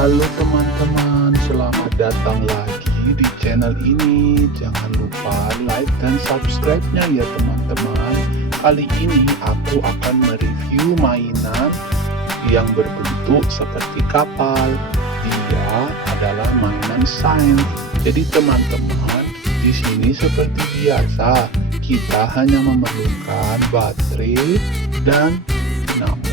Halo teman-teman, selamat datang lagi di channel ini. Jangan lupa like dan subscribe-nya ya teman-teman. Kali ini aku akan mereview mainan yang berbentuk seperti kapal. Dia adalah mainan sains. Jadi teman-teman, di sini seperti biasa, kita hanya memerlukan baterai dan dinamo.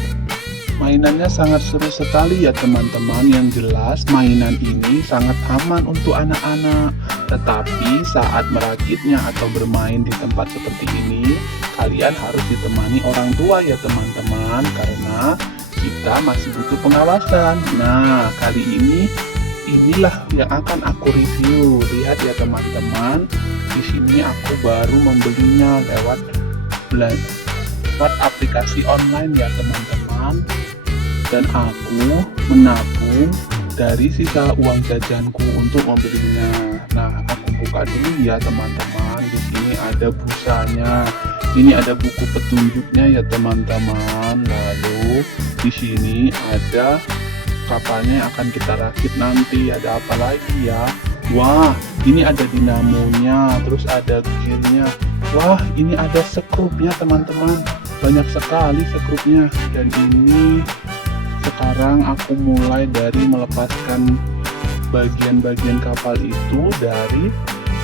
Mainannya sangat seru sekali ya teman-teman. Yang jelas mainan ini sangat aman untuk anak-anak. Tetapi saat merakitnya atau bermain di tempat seperti ini, kalian harus ditemani orang tua ya teman-teman, karena kita masih butuh pengawasan. Nah, kali ini inilah yang akan aku review. Lihat ya teman-teman, di sini aku baru membelinya lewat aplikasi online ya teman-teman, dan aku menabung dari sisa uang jajanku untuk membelinya. Nah, aku buka dulu ya teman-teman. Di sini ada busanya, ini ada buku petunjuknya ya teman-teman. Lalu di sini ada kapalnya yang akan kita rakit nanti. Ada apa lagi ya? Wah, ini ada dinamonya, terus ada gearnya. Wah, ini ada skrupnya teman-teman. Banyak sekali skrupnya. Dan ini sekarang aku mulai dari melepaskan bagian-bagian kapal itu dari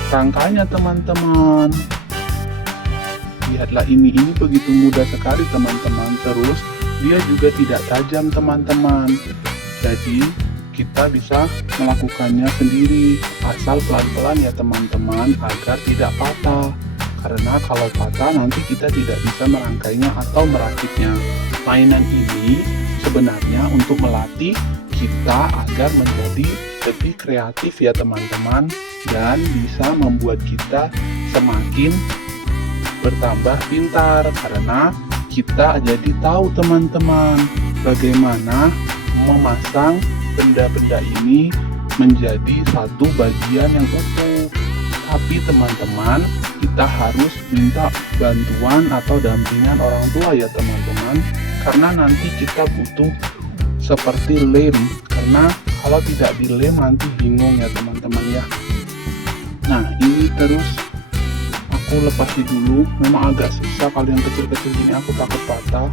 rangkanya teman-teman. Lihatlah, ini begitu mudah sekali teman-teman. Terus dia juga tidak tajam teman-teman. Jadi kita bisa melakukannya sendiri, asal pelan-pelan ya teman-teman, agar tidak patah. Karena kalau patah nanti kita tidak bisa merangkainya atau merakitnya. Mainan ini sebenarnya untuk melatih kita agar menjadi lebih kreatif ya teman-teman, dan bisa membuat kita semakin bertambah pintar, karena kita jadi tahu teman-teman bagaimana memasang benda-benda ini menjadi satu bagian yang utuh. Tapi teman-teman, kita harus minta bantuan atau dampingan orang tua ya teman-teman, karena nanti kita butuh seperti lem, karena kalau tidak dilem nanti bingung ya teman-teman ya. Nah, ini terus aku lepasi dulu. Memang agak susah, kalau yang kecil-kecil ini aku takut patah,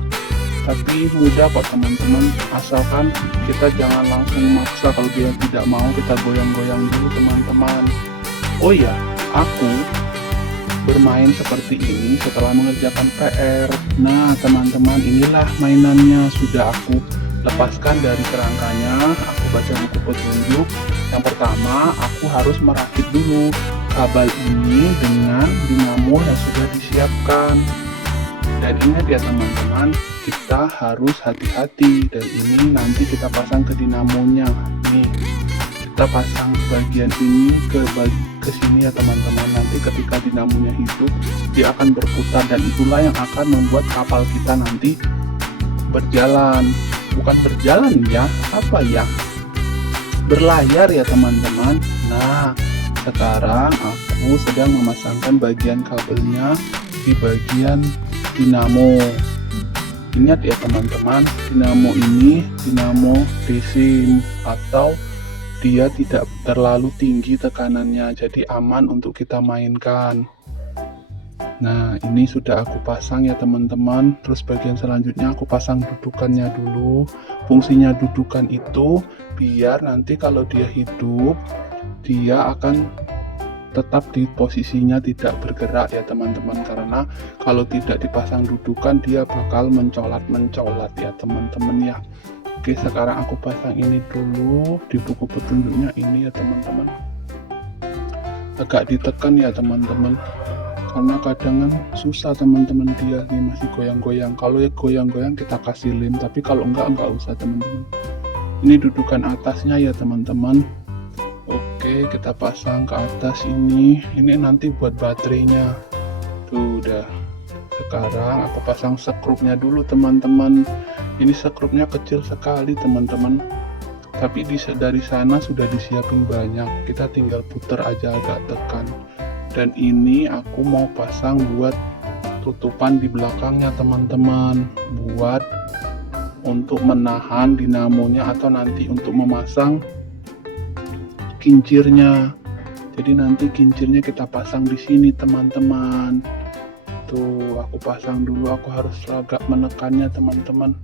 tapi mudah kok teman-teman, asalkan kita jangan langsung maksa. Kalau dia tidak mau, kita goyang-goyang dulu teman-teman. Oh ya, aku bermain seperti ini setelah mengerjakan PR. Nah teman-teman, inilah mainannya. Sudah aku lepaskan dari kerangkanya. Aku baca buku petunjuk. Yang pertama, aku harus merakit dulu kabel ini dengan dinamo yang sudah disiapkan. Dan ingat ya teman-teman, kita harus hati-hati. Dan ini nanti kita pasang ke dinamonya. Nih, kita pasang bagian ini ke sini ya teman-teman. Nanti ketika dinamonya hidup, dia akan berputar, dan itulah yang akan membuat kapal kita nanti berjalan. Bukan berjalan ya, apa ya, berlayar ya teman-teman. Nah, sekarang aku sedang memasangkan bagian kabelnya di bagian dinamo. Ingat ya teman-teman, dinamo ini dinamo DC, atau dia tidak terlalu tinggi tekanannya, jadi aman untuk kita mainkan. Nah, ini sudah aku pasang ya teman-teman. Terus bagian selanjutnya aku pasang dudukannya dulu. Fungsinya dudukan itu biar nanti kalau dia hidup, dia akan tetap di posisinya, tidak bergerak ya teman-teman. Karena kalau tidak dipasang dudukan, dia bakal mencolat ya teman-teman ya. Oke, sekarang aku pasang ini dulu di buku petunjuknya ini ya teman-teman. Agak ditekan ya teman-teman, karena kadang kan susah teman-teman, dia nih masih goyang-goyang. Kalau ya goyang-goyang kita kasih lem, tapi kalau enggak usah teman-teman. Ini dudukan atasnya ya teman-teman. Oke, kita pasang ke atas ini nanti buat baterainya. Tuh, udah. Sekarang aku pasang skrupnya dulu teman-teman. Ini skrupnya kecil sekali teman-teman, tapi dari sana sudah disiapin banyak, kita tinggal putar aja, agak tekan. Dan ini aku mau pasang buat tutupan di belakangnya teman-teman, buat untuk menahan dinamonya atau nanti untuk memasang kincirnya. Jadi nanti kincirnya kita pasang di sini teman-teman. Tuh, aku pasang dulu, aku harus agak menekannya teman-teman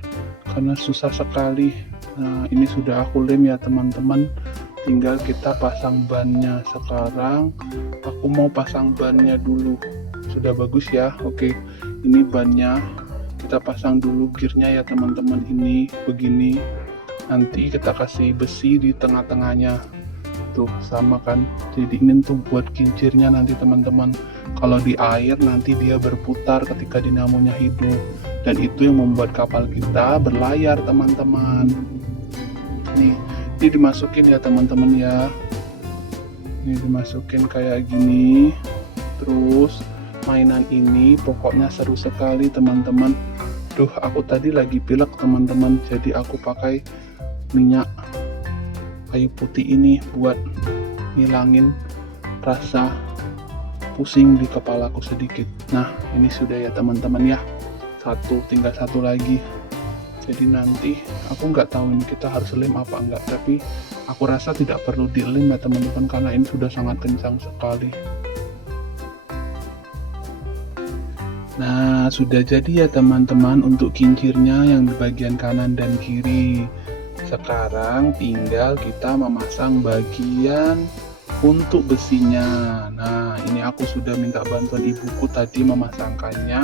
karena susah sekali. Nah, ini sudah aku lem ya teman-teman. Tinggal kita pasang bannya. Sekarang aku mau pasang bannya dulu. Sudah bagus ya. Oke, ini bannya. Kita pasang dulu gearnya ya teman-teman. Ini begini. Nanti kita kasih besi di tengah-tengahnya. Tuh, sama kan. Jadi ini tuh buat kincirnya nanti teman-teman. Kalau di air nanti dia berputar ketika dinamonya hidup. Dan itu yang membuat kapal kita berlayar teman-teman. Nih, ini dimasukin ya teman-teman ya. Ini dimasukin kayak gini. Terus mainan ini pokoknya seru sekali teman-teman. Duh, aku tadi lagi pilek teman-teman, jadi aku pakai minyak kayu putih ini buat ngilangin rasa pusing di kepalaku sedikit. Nah, ini sudah ya teman-teman ya. Tinggal satu lagi. Jadi nanti aku nggak tahu ini kita harus lem apa enggak, tapi aku rasa tidak perlu dilem ya teman-teman karena ini sudah sangat kencang sekali. Nah, sudah jadi ya teman-teman untuk kincirnya yang di bagian kanan dan kiri. Sekarang tinggal kita memasang bagian untuk besinya. Nah, ini aku sudah minta bantuan ibuku tadi memasangkannya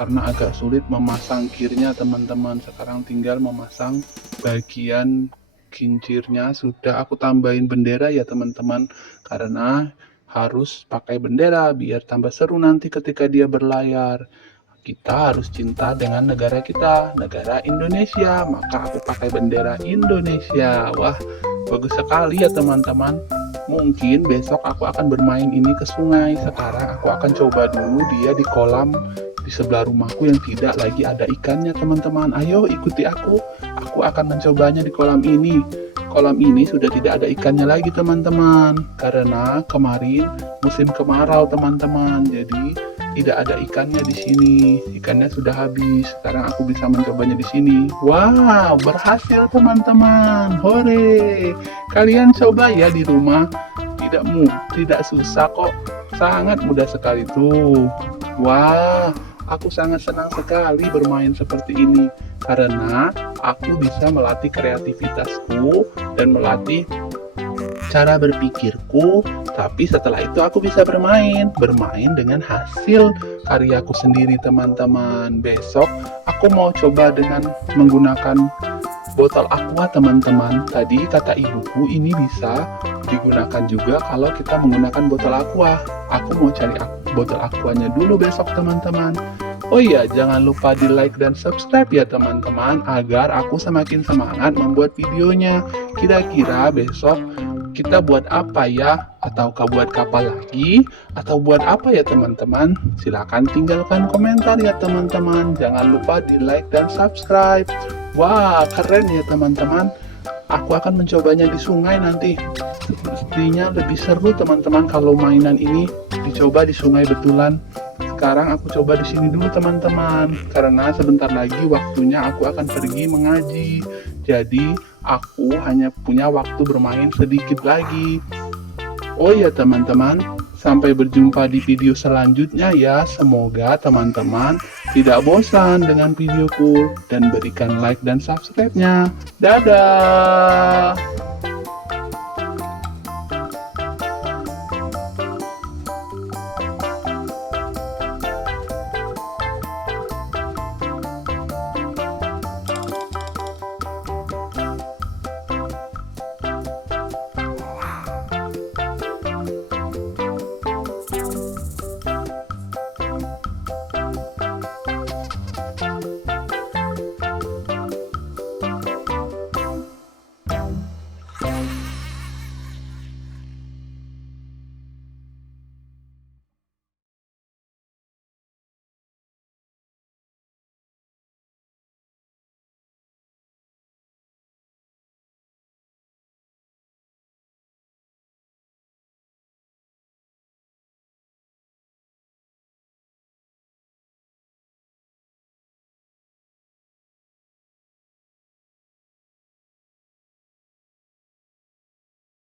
karena agak sulit memasang gearnya teman-teman. Sekarang tinggal memasang bagian kincirnya. Sudah aku tambahin bendera ya teman-teman, karena harus pakai bendera biar tambah seru nanti ketika dia berlayar. Kita harus cinta dengan negara kita, negara Indonesia. Maka aku pakai bendera Indonesia. Wah, bagus sekali ya teman-teman. Mungkin besok aku akan bermain ini ke sungai. Sekarang aku akan coba dulu dia di kolam di sebelah rumahku yang tidak lagi ada ikannya teman-teman. Ayo ikuti aku akan mencobanya di kolam ini. Kolam ini sudah tidak ada ikannya lagi teman-teman, karena kemarin musim kemarau teman-teman. Jadi tidak ada ikannya di sini. Ikannya sudah habis. Sekarang aku bisa mencobanya di sini. Wow, berhasil teman-teman. Hore! Kalian coba ya di rumah. Tidak susah kok. Sangat mudah sekali tuh. Wah, aku sangat senang sekali bermain seperti ini karena aku bisa melatih kreativitasku dan melatih cara berpikirku. Tapi setelah itu aku bisa bermain dengan hasil karyaku sendiri teman-teman. Besok aku mau coba dengan menggunakan botol aqua teman-teman. Tadi kata ibuku ini bisa digunakan juga kalau kita menggunakan botol aqua. Aku mau cari botol aquanya dulu besok teman-teman. Oh iya, jangan lupa di like dan subscribe ya teman-teman, agar aku semakin semangat membuat videonya. Kira-kira besok kita buat apa ya? Ataukah buat kapal lagi? Atau buat apa ya teman-teman? Silahkan tinggalkan komentar ya teman-teman. Jangan lupa di like dan subscribe. Wah, keren ya teman-teman. Aku akan mencobanya di sungai nanti. Sepertinya lebih seru teman-teman kalau mainan ini dicoba di sungai betulan. Sekarang aku coba di sini dulu teman-teman, karena sebentar lagi waktunya aku akan pergi mengaji. Jadi aku hanya punya waktu bermain sedikit lagi. Oh ya teman-teman, sampai berjumpa di video selanjutnya ya. Semoga teman-teman tidak bosan dengan videoku dan berikan like dan subscribe-nya. Dadah!